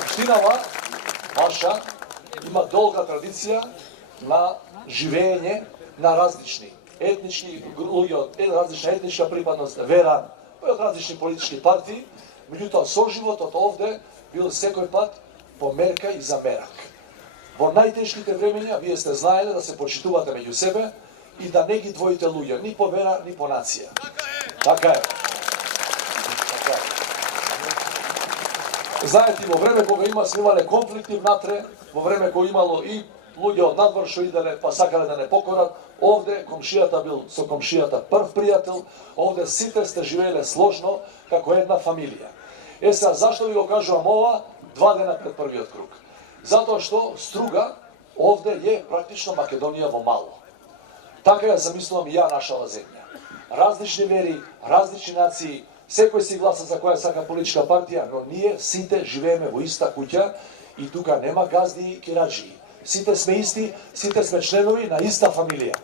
Општинава ваша има долга традиција на живење на различни етнички луѓе од различна етничка припадност, вера, од различни политички партии, меѓутоа соживотот овде бил секој пат по мерка и за мерак. Во најтешките времења вие сте знаеле да се почитувате меѓу себе и да не ги двоите луѓе, ни по вера, ни по нација. Така е. Знаете, во време кога имале конфликти внатре, во време кога имало и луѓе од надвор што иделе, па сакале да не покорат, овде комшијата бил со комшијата прв пријател, овде сите сте живееле сложно, како една фамилија. Сега, зашто ви го кажувам ова 2 дена пред првиот круг? Затоа што Струга овде е практично Македонија во мало. Така ја замислувам и ја нашава земја. Различни вери, различни нации, секој си гласа за која сака политичка партија, но ние сите живееме во иста куќа и тука нема газди и кираџии. Сите сме исти, сите сме членови на иста фамилија.